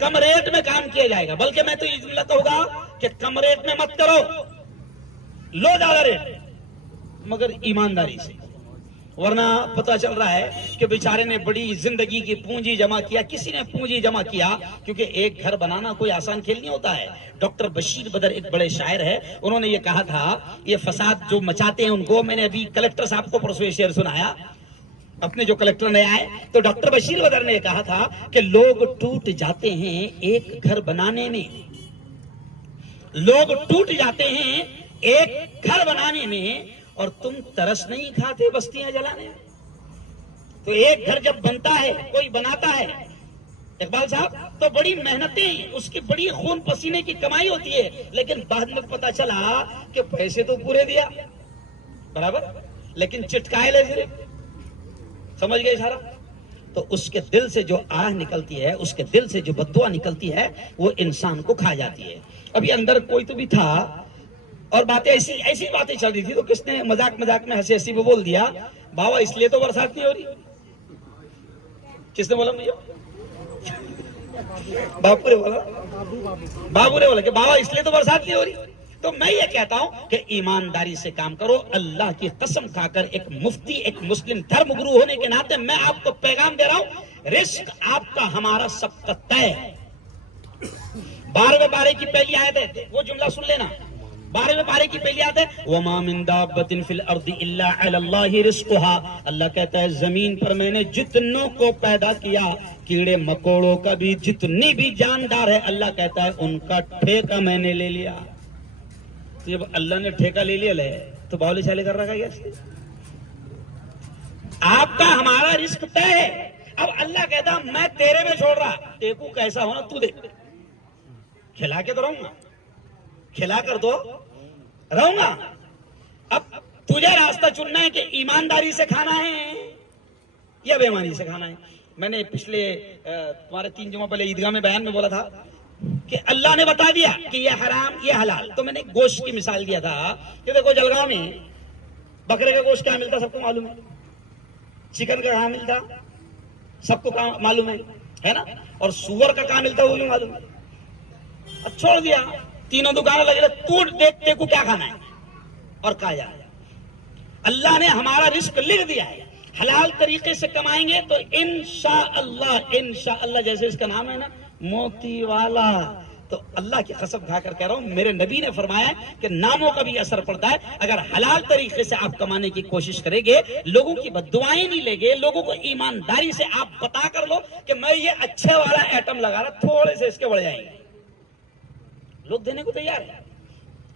کم rate میں کام کیا جائے گا، بلکہ میں تو یہ جملہ کہوں گا کہ کم ریٹ میں مت کرو، لو زیادہ ریٹ مگر ایمانداری سے، ورنہ پتہ چل رہا ہے کہ بیچارے نے بڑی زندگی کی پونجی جمع کیا، کسی نے پونجی جمع کیا، کیونکہ ایک گھر بنانا کوئی آسان کھیل نہیں ہوتا ہے۔ ڈاکٹر بشیر بدر ایک بڑے شاعر ہے، انہوں نے یہ کہا تھا، یہ فساد جو مچاتے ہیں ان کو، میں نے ابھی کلکٹر صاحب کو پرسوں یہ شعر سنایا، اپنے جو کلکٹر نئے آئے، تو ڈاکٹر بشیر بدر نے کہا تھا کہ لوگ ٹوٹ جاتے ہیں ایک گھر بنانے میں، لوگ ٹوٹ جاتے ہیں ایک گھر بنانے میں، اور تم ترس نہیں کھاتے بستیاں جلانے میں۔ تو ایک گھر جب بنتا ہے، کوئی بناتا ہے اقبال صاحب، تو بڑی محنتیں، اس کی بڑی خون پسینے کی کمائی ہوتی ہے، لیکن بعد میں پتا چلا کہ پیسے تو پورے دیا برابر، لیکن چٹکائے لے صرف، سمجھ گئے اشارہ؟ تو اس کے دل سے جو آہ نکلتی ہے، اس کے دل سے جو بددعا نکلتی ہے، وہ انسان کو کھا جاتی ہے۔ ابھی اندر کوئی تو بھی تھا اور باتیں ایسی باتیں چل رہی تھی، تو کس نے مذاق میں ہنسی میں بول دیا، بابا اس لیے تو برسات نہیں ہو رہی۔ کس نے بولا مجھے؟ باپو نے بولا کہ بابا اس لیے تو برسات نہیں ہو رہی۔ تو میں یہ کہتا ہوں کہ ایمانداری سے کام کرو، اللہ کی قسم کھا کر، ایک مفتی، ایک مسلم دھرم گرو ہونے کے ناطے میں آپ کو پیغام دے رہا ہوں، رزق آپ کا ہمارا سب کا طے ہے۔ 12ویں پارے کی پہلی آیت ہے، وہ جملہ سن لینا، 12ویں پارے کی پہلی آیت ہے، وَمَا مِن دَابَّةٍ فِي الْأَرْضِ إِلَّا عَلَى اللَّهِ رِزْقُهَا۔ اللہ کہتا ہے زمین پر میں نے جتنوں کو پیدا کیا، کیڑے مکوڑوں کا بھی، جتنی بھی جاندار ہے، اللہ کہتا ہے ان کا ٹھیکہ میں نے لے لیا۔ تو جب اللہ نے ٹھیکہ لے لیا تو باولی چالے کر رکھا گیا، آپ کا ہمارا رزق طے ہے۔ اب اللہ کہتا میں تیرے میں چھوڑ رہا، دیکھو کیسا ہونا تو دیکھ، کھلا کے تو رہوں گا، کھلا کر تو رہوں گا۔ اب تجھے راستہ چننا ہے کہ ایمانداری سے کھانا ہے یا بے ایمانی سے کھانا ہے۔ میں نے پچھلے تمہارے 3 جمعہ پہلے عیدگاہ میں بیان میں بولا تھا کہ اللہ نے بتا دیا کہ یہ حرام یہ حلال، تو میں نے گوشت کی مثال دیا تھا کہ دیکھو جلگاؤں میں بکرے کا گوشت کیا ملتا سب کو معلوم ہے، چکن کا کہاں ملتا سب کو معلوم ہے نا، اور سور کا کہاں ملتا وہ بھی معلوم ہے۔ اب چھوڑ دیا، تینوں دکانیں لگے، تو دیکھتے کو کیا کھانا ہے اور کہا جائے۔ اللہ نے ہمارا رزق لکھ دیا ہے، حلال طریقے سے کمائیں گے تو انشاءاللہ جیسے اس کا نام ہے نا موتی والا، تو اللہ کی قسم کھا کر کہہ رہا ہوں، میرے نبی نے فرمایا ہے کہ ناموں کا بھی اثر پڑتا ہے۔ اگر حلال طریقے سے آپ کمانے کی کوشش کریں گے، لوگوں کی بددعائیں نہیں لیں گے، لوگوں کو ایمانداری سے آپ بتا کر لو کہ میں یہ اچھے والا ایٹم لگا رہا، تھوڑے سے اس کے بڑھ جائیں گے، لوگ دینے کو تیار ہیں،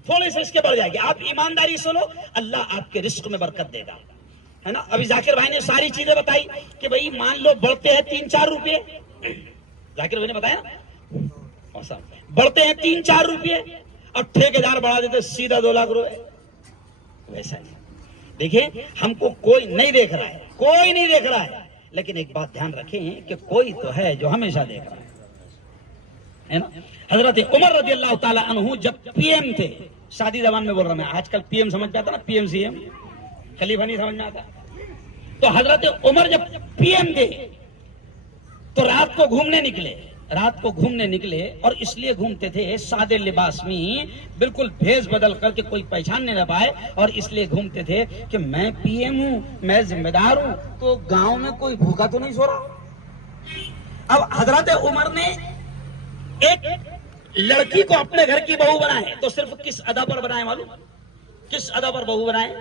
تھوڑے سے اس کے بڑھ جائے گی۔ آپ ایمانداری سنو، اللہ آپ کے رزق میں برکت دے گا، ہے نا۔ ابھی ذاکر بھائی نے ساری چیزیں بتائی کہ بھئی مان لو بڑھتے ہیں 3-4 روپے، ذاکر بھائی نے بتایا بڑھتے ہیں 3-4 روپے اور ٹھیکیدار بڑھا دیتے سیدھا 2 لاکھ روپے، ویسا نہیں۔ دیکھیں ہم کو کوئی نہیں دیکھ رہا ہے، کوئی نہیں دیکھ رہا ہے، لیکن ایک بات دھیان رکھیں کہ کوئی تو ہے جو ہمیشہ دیکھ رہا ہے نا۔ حضرت عمر رضی اللہ تعالیٰ عنہ جب پی ایم تھے، شادی زبان میں بول رہا میں، آج کل پی ایم سمجھ پاتا نا، پی ایم سی ایم، خلیفہ نہیں سمجھ میں آتا، تو حضرت عمر جب پی ایم تھے تو رات کو گھومنے نکلے، اور اس لیے گھومتے تھے سادے لباس میں، بالکل بھیس بدل کر کے کوئی پہچاننے نہ پائے، اور اس لیے گھومتے تھے کہ میں پی ایم ہوں، میں ذمہ دار ہوں، تو گاؤں میں کوئی بھوکا تو نہیں سو رہا۔ اب حضرت عمر نے ایک لڑکی کو اپنے گھر کی بہو بنائے، تو صرف کس ادا پر بنائے معلوم؟ کس ادا پر بہو بنائے؟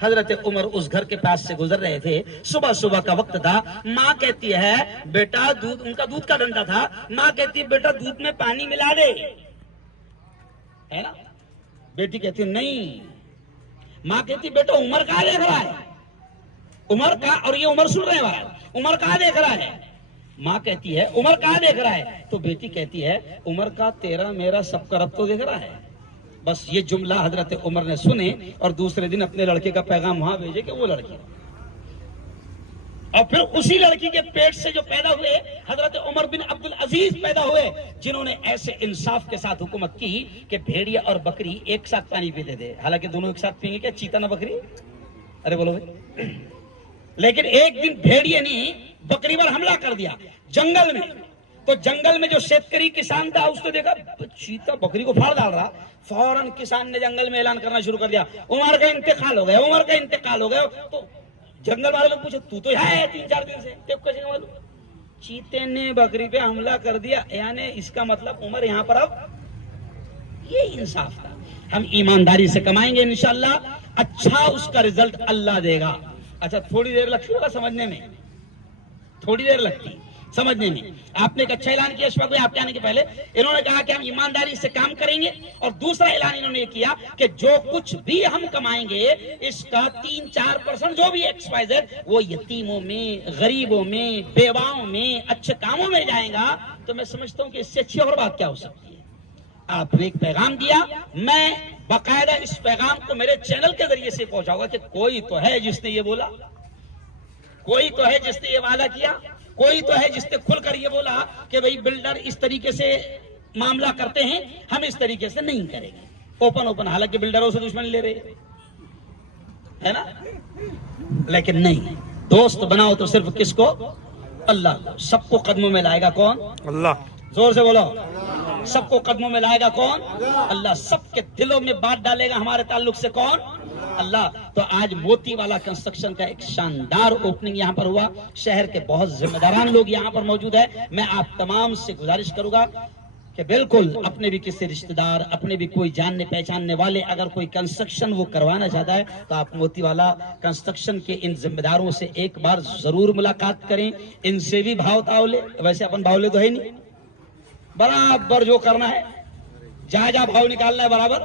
حضرت عمر اس گھر کے پاس سے گزر رہے تھے، صبح کا وقت تھا، ماں کہتی ہے بیٹا دودھ، ان کا دودھ کا ڈنڈا تھا، ماں کہتی ہے بیٹا دودھ میں پانی ملا دے، ہے نا۔ بیٹی کہتی نہیں، ماں کہتی بیٹا عمر کہاں دیکھ رہا ہے، عمر کا، اور یہ عمر سن رہے ہیں، عمر کہاں دیکھ رہا ہے، ماں کہتی ہے عمر کہاں دیکھ رہا ہے، تو بیٹی کہتی ہے عمر کا تیرا میرا سب کا رب تو دیکھ رہا ہے۔ بس یہ جملہ حضرت عمر نے سنے اور دوسرے دن اپنے لڑکے کا پیغام وہاں بھیجے کہ وہ لڑکی، اور پھر اسی لڑکی کے پیٹ سے جو پیدا ہوئے حضرت عمر بن عبد العزیز پیدا ہوئے، جنہوں نے ایسے انصاف کے ساتھ حکومت کی کہ بھیڑیا اور بکری ایک ساتھ پانی پیتے تھے، حالانکہ دونوں ایک ساتھ پئیں گے کیا، چیتا نہ بکری، ارے بولو بھائی، لیکن ایک دن بھیڑیے نے بکری پر حملہ کر دیا جنگل میں، تو جنگل میں جو شیتکری کسان تھا اس نے دیکھا چیتا بکری کو پھاڑ ڈال رہا، فوراً کسان نے جنگل میں اعلان کرنا شروع کر دیا عمر کا انتقال ہو گیا، عمر کا انتقال ہو گیا۔ تو جنگل والے لوگ پوچھے تو یہاں ہے 3-4 دن سے، تیرے کو کیسے معلوم؟ چیتے نے بکری پہ حملہ کر دیا، یعنی اس کا مطلب عمر یہاں پر اب، یہ انصاف تھا۔ ہم ایمانداری سے کمائیں گے انشاءاللہ، اچھا اس کا رزلٹ اللہ دے گا۔ اچھا تھوڑی دیر لگتی ہوگا سمجھنے میں، تھوڑی دیر لگتی سمجھنے میں۔ آپ نے ایک اچھا اعلان کیا اشفاق بھائی آپ کے آنے کے پہلے، انہوں نے کہا کہ ہم ایمانداری سے کام کریں گے، اور دوسرا اعلان انہوں نے کیا کہ جو کچھ بھی ہم کمائیں گے اس کا 3-4% جو بھی ایکس وائی زیڈ وہ یتیموں میں، غریبوں میں، بیواؤں میں، اچھے کاموں میں جائیں گا۔ تو میں سمجھتا ہوں کہ اس سے اچھی اور بات کیا ہو سکتی ہے؟ آپ نے ایک پیغام دیا، میں باقاعدہ اس پیغام کو میرے چینل کے ذریعے سے پہنچاؤں گا کہ کوئی تو ہے جس نے یہ بولا، کوئی تو ہے جس نے یہ وعدہ کیا، کوئی تو ہے جس نے کھل کر یہ بولا کہ بھئی بلڈر اس طریقے سے معاملہ کرتے ہیں، ہم اس طریقے سے نہیں کریں گے، اوپن، حالانکہ بلڈروں سے دشمنی لے رہے ہے نا، لیکن نہیں، دوست بناؤ تو صرف کس کو؟ اللہ کو۔ سب کو قدموں میں لائے گا کون؟ اللہ۔ زور سے بولو، سب کو قدموں میں لائے گا کون؟ اللہ۔ سب کے دلوں میں بات ڈالے گا ہمارے تعلق سے کون؟ اللہ۔ تو آج موتی والا کنسٹرکشن کا ایک شاندار اوپننگ یہاں پر ہوا، شہر کے بہت ذمہ داران لوگ یہاں پر موجود ہیں۔ میں آپ تمام سے گزارش کروں گا کہ بالکل اپنے بھی کسی رشتہ دار، اپنے بھی کوئی جاننے پہچاننے والے اگر کوئی کنسٹرکشن وہ کروانا چاہتا ہے تو آپ موتی والا کنسٹرکشن کے ان ذمہ داروں سے ایک بار ضرور ملاقات کریں، ان سے بھی بھاؤ تاؤ لے، ویسے اپن بھاؤ لے تو ہے نہیں، برابر جو کرنا ہے جہاں جہاں بھاؤ نکالنا ہے برابر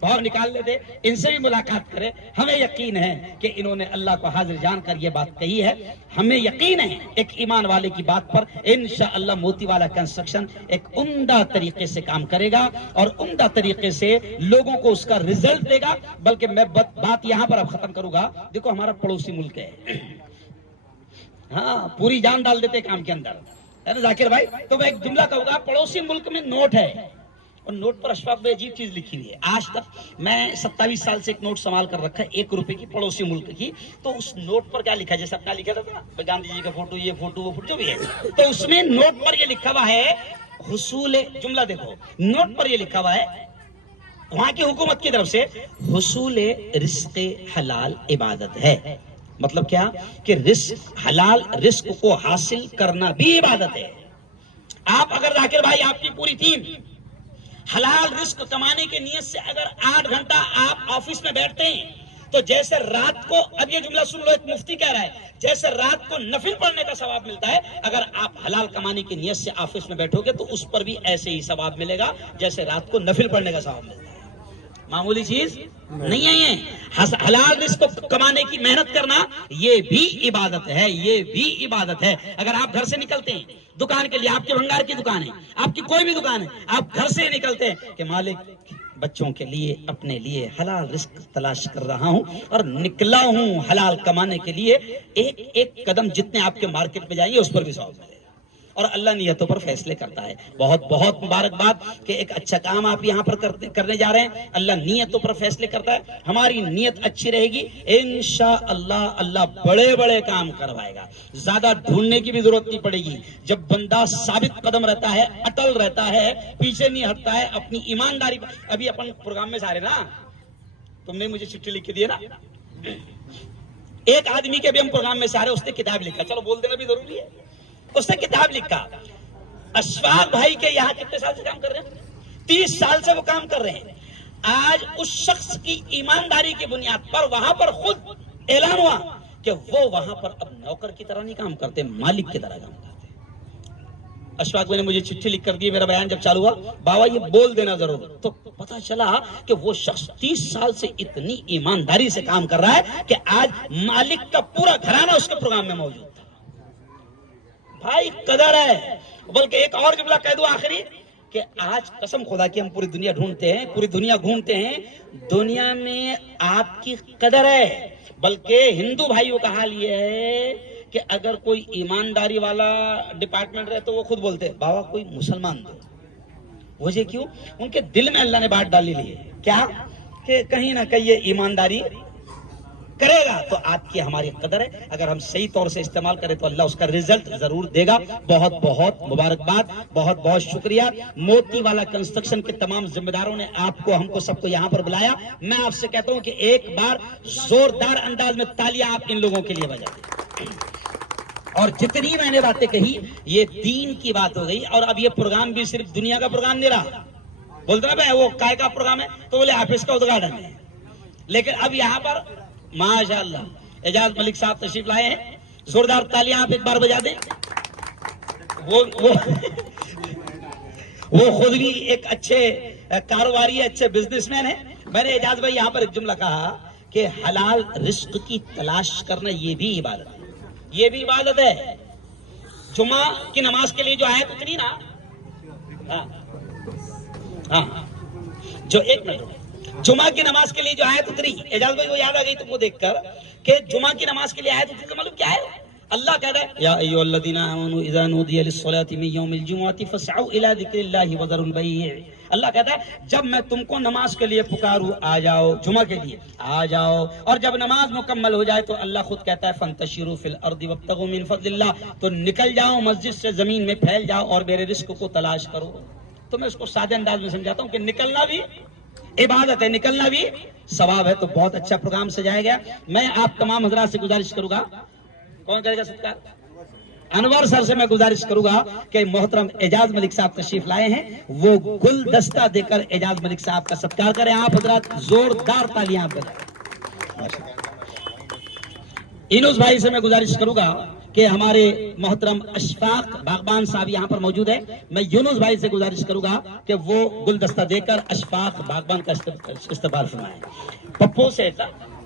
بھاؤ نکال لیتے، ان سے بھی ملاقات کریں۔ ہمیں یقین ہے کہ انہوں نے اللہ کو حاضر جان کر یہ بات کہی ہے، ہمیں یقین ہے ایک ایمان والے کی بات پر انشاءاللہ موتی والا کنسٹرکشن ایک عمدہ طریقے سے کام کرے گا اور عمدہ طریقے سے لوگوں کو اس کا رزلٹ دے گا۔ بلکہ میں بات یہاں پر اب ختم کروں گا، دیکھو ہمارا پڑوسی ملک ہے، ہاں پوری جان ڈال دیتے کام کے اندر، ہے نا ذاکر بھائی؟ تو میں ایک جملہ کہوں گا، پڑوسی ملک میں نوٹ ہے اور نوٹ پر اشفاق بھائی عجیب چیز لکھی ہوئی ہے۔ آج تک میں 27 سال سے ایک نوٹ سنبھال کر رکھا ہے 1 روپے کی پڑوسی ملک کی، تو اس نوٹ پر کیا لکھا ہے؟ جیسے اپنا لکھا تھا نا گاندھی جی کا فوٹو، یہ فوٹو وہ فوٹو جو بھی ہے، تو اس میں نوٹ پر یہ لکھا ہوا ہے حصول، جملہ دیکھو نوٹ پر یہ لکھا ہوا ہے وہاں کی حکومت کی طرف سے، حصول رزق حلال عبادت ہے۔ مطلب کیا کہ رزق حلال رزق کو حاصل کرنا بھی عبادت ہے۔ آپ اگر ذاکر بھائی آپ کی پوری ٹیم حلال رزق کمانے کے نیت سے اگر 8 گھنٹہ آپ آفس میں بیٹھتے ہیں تو جیسے رات کو، اب یہ جملہ سن لو، ایک مفتی کہہ رہا ہے، جیسے رات کو نفل پڑھنے کا ثواب ملتا ہے، اگر آپ حلال کمانے کی نیت سے آفس میں بیٹھو گے تو اس پر بھی ایسے ہی ثواب ملے گا جیسے رات کو نفل پڑھنے کا ثواب ملتا ہے۔ معمولی چیز نہیں ہے یہ، حلال رزق کمانے کی محنت کرنا یہ بھی عبادت ہے، یہ بھی عبادت ہے۔ اگر آپ گھر سے نکلتے ہیں دکان کے لیے، آپ کے بھنگار کی دکان ہے، آپ کی کوئی بھی دکان ہے، آپ گھر سے نکلتے ہیں کہ مالک بچوں کے لیے، اپنے لیے حلال رزق تلاش کر رہا ہوں اور نکلا ہوں حلال کمانے کے لیے، ایک ایک قدم جتنے آپ کے مارکیٹ میں جائیں گے اس پر بھی ثواب ملے گا، اور اللہ نیتوں پر فیصلے کرتا ہے۔ بہت بہت مبارکباد کہ ایک اچھا کام آپ یہاں پر کرنے جا رہے ہیں، اللہ نیتوں پر فیصلے کرتا ہے۔ ہماری نیت اچھی رہے گی انشاءاللہ اللہ بڑے بڑے کام کروائے گا، زیادہ ڈھونڈنے کی بھی ضرورت نہیں پڑے گی۔ جب بندہ ثابت قدم رہتا ہے، اٹل رہتا ہے، پیچھے نہیں ہٹتا ہے، اپنی ایمانداری پر، ابھی اپن پروگرام میں سارے نا، تم نے مجھے چٹھی لکھ کے دی نا، ایک آدمی کے بھی ہم پروگرام میں سارے، اس نے کتاب لکھا، چلو بول دینا بھی ضروری ہے، اس نے کتاب لکھا۔ اشفاق بھائی کے یہاں کتنے سال سے کام کر رہے ہیں؟ 30 سال سے وہ کام کر رہے ہیں۔ آج اس شخص کی ایمانداری کی بنیاد پر وہاں پر خود اعلان ہوا کہ وہ وہاں پر اب نوکر کی طرح نہیں کام کرتے، مالک کی طرح کام کرتے۔ اشفاق بھائی نے مجھے چٹھی لکھ کر دی، میرا بیان جب چالو ہوا، بابا یہ بول دینا ضرور، تو پتا چلا کہ وہ شخص 30 سال سے اتنی ایمانداری سے کام کر رہا ہے کہ آج مالک کا پورا گھرانہ اس کے پروگرام میں موجود تھا۔ بھائی قدر ہے۔ بلکہ ایک اور جملہ کہہ دوں آخری، کہ آج قسم خدا کی ہم پوری دنیا ڈھونڈتے ہیں، پوری دنیا گھومتے ہیں، دنیا میں آپ کی قدر ہے۔ بلکہ ہندو بھائیوں کا حال یہ ہے کہ اگر کوئی ایمانداری والا ڈپارٹمنٹ رہے تو وہ خود بولتے ہیں بابا کوئی مسلمان دو۔ وجہ کیوں؟ ان کے دل میں اللہ نے بات ڈالی لی ہے، کیا کہ کہیں نہ کہیں یہ ایمانداری کرے گا تو آپ کی ہماری قدر ہے. اگر ہم صحیح طور سے استعمال کریں تو اللہ اس کا رزلٹ ضرور دے گا. بہت بہت مبارکباد, بہت بہت شکریہ. موتی والا کنسٹرکشن کے تمام ذمہ داروں نے آپ کو, ہم کو, سب کو یہاں پر بلایا. میں آپ سے کہتا ہوں کہ ایک بار زوردار انداز میں تالیاں آپ ان لوگوں کے لیے بجا دیں. اور جتنی میں نے باتیں کہی یہ دین کی بات ہو گئی. اور اب یہ پروگرام بھی صرف دنیا کا پروگرام نہیں رہا. بولتے نا بھائی وہ کائے کا پروگرام ہے تو بولے آفس کا ادگھاٹن ہے. لیکن اب یہاں پر ماشاءاللہ اعجاز ملک صاحب تشریف لائے ہیں. زوردار تالیاں آپ ایک بار بجا دیں. وہ خود بھی ایک اچھے کاروباری, اچھے بزنس مین ہے. میں نے اعجاز بھائی یہاں پر ایک جملہ کہا کہ حلال رزق کی تلاش کرنا یہ بھی عبادت ہے, یہ بھی عبادت ہے. جمعہ کی نماز کے لیے جو آیت اتری نا, ہاں جو ایک منٹ, جمعہ کی نماز کے لیے جو آیت اتری, اعجاز بھائی وہ یاد آ گئی تم کو دیکھ کر کہ جمعہ کی نماز کے لیے آیت اتری تو معلوم کیا ہے؟ اللہ کہتا ہے یا ایھا الذین آمنوا اذا نودی للصلاۃ من یوم الجمعۃ فاسعوا الی ذکر اللہ وذروا البیع. اللہ کہتا ہے جب میں تم کو نماز کے لیے پکاروں آ جاؤ, جمعہ کے لیے آ جاؤ. اور جب نماز مکمل ہو جائے تو اللہ خود کہتا ہے فانتشروا فی الارض وابتغوا من فضل اللہ, تو نکل جاؤ مسجد سے زمین میں پھیل جاؤ اور میرے رزق کو تلاش کرو. تو میں اس کو سادے انداز میں سمجھاتا ہوں کہ نکلنا بھی عبادت ہے, نکلنا بھی ثواب ہے. تو بہت اچھا پروگرام سجایا گیا. میں آپ تمام حضرات سے گزارش کروں گا, کون کرے گا ستکار؟ انور سر سے میں گزارش کروں گا کہ محترم اعجاز ملک صاحب تشریف لائے ہیں, وہ گلدستہ دے کر اعجاز ملک صاحب کا ستکار کریں. آپ حضرات زوردار تالیاں بجائیں. اینوس بھائی سے میں گزارش کروں گا کہ ہمارے محترم اشفاق باغبان صاحب یہاں پر موجود ہے. میں یونس بھائی سے گزارش کروں گا کہ وہ گلدستہ دے کر اشفاق باغبان کا استقبال فرمائیں. پپو سے